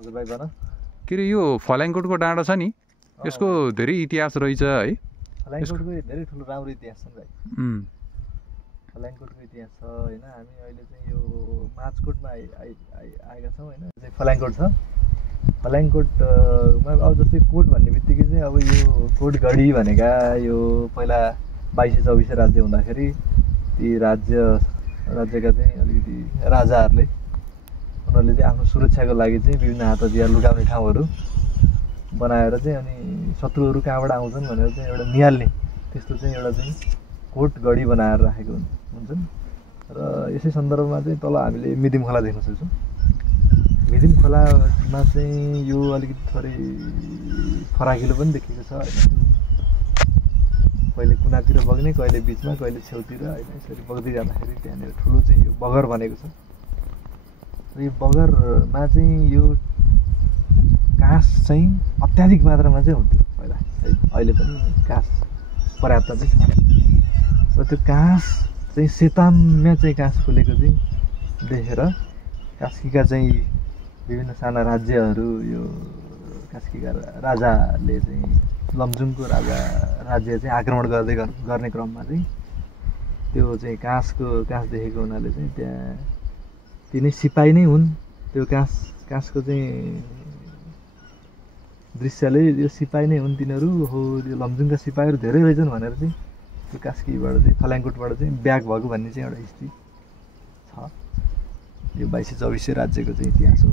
हजुर भाइ भन। के अरे यो फलाङकोटको डाँडा छ नि यसको धेरै इतिहास रहेछ है। फलाङकोटको धेरै ठुलो राम्रो इतिहास छ भाइ। फलाङकोटको इतिहास छ होइन। हामी अहिले चाहिँ यो माझकोटमा आएका छौँ होइन। चाहिँ फलाङकोट छ। फलाङकोटमा अब जस्तै कोट भन्ने बित्तिकै चाहिँ अब यो कोटगढी भनेका यो पहिला 2224 राज्य हुँदाखेरि ती राज्यका चाहिँ अलिकति राजाहरूले उनीहरूले चाहिँ आफ्नो सुरक्षाको लागि चाहिँ विभिन्न हात हतियार लुकाउने ठाउँहरू बनाएर चाहिँ अनि शत्रुहरू कहाँबाट आउँछन् भनेर चाहिँ एउटा निहाल्ने त्यस्तो चाहिँ एउटा चाहिँ कोटगढी बनाएर राखेको हुन्छन्। र यसै सन्दर्भमा चाहिँ तल हामीले मिदिम खोला देख्न सक्छौँ। मिदिम खोलामा चाहिँ यो अलिकति थोरै फराकिलो पनि देखेको छ होइन। कहिले कुनातिर बग्ने, कहिले बिचमा, कहिले छेउतिर होइन। यसरी बग्दै जाँदाखेरि त्यहाँनिर ठुलो चाहिँ यो बगर बनेको छ। र यो बगरमा चाहिँ यो काँस चाहिँ अत्याधिक मात्रामा चाहिँ हुन्थ्यो पहिला है। अहिले पनि काँस पर्याप्त चाहिँ छ। र त्यो काँस चाहिँ सेताम्य चाहिँ काँस फुलेको चाहिँ देखेर कास्कीका चाहिँ विभिन्न साना राज्यहरू यो कास्कीका राजाले चाहिँ लमजुङको राज्य चाहिँ आक्रमण गर्ने क्रममा चाहिँ त्यो चाहिँ काँस देखेको हुनाले चाहिँ त्यहाँ तिनै सिपाही नै हुन्। त्यो काँसको चाहिँ दृश्यले यो सिपाही नै हुन् तिनीहरू हो, यो लमजुङका सिपाहीहरू धेरै रहेछन् भनेर चाहिँ त्यो कास्कीबाट चाहिँ फलाङकोटबाट चाहिँ ब्याक भएको भन्ने चाहिँ एउटा हिस्ट्री छ। यो 2224 राज्यको चाहिँ इतिहास हो।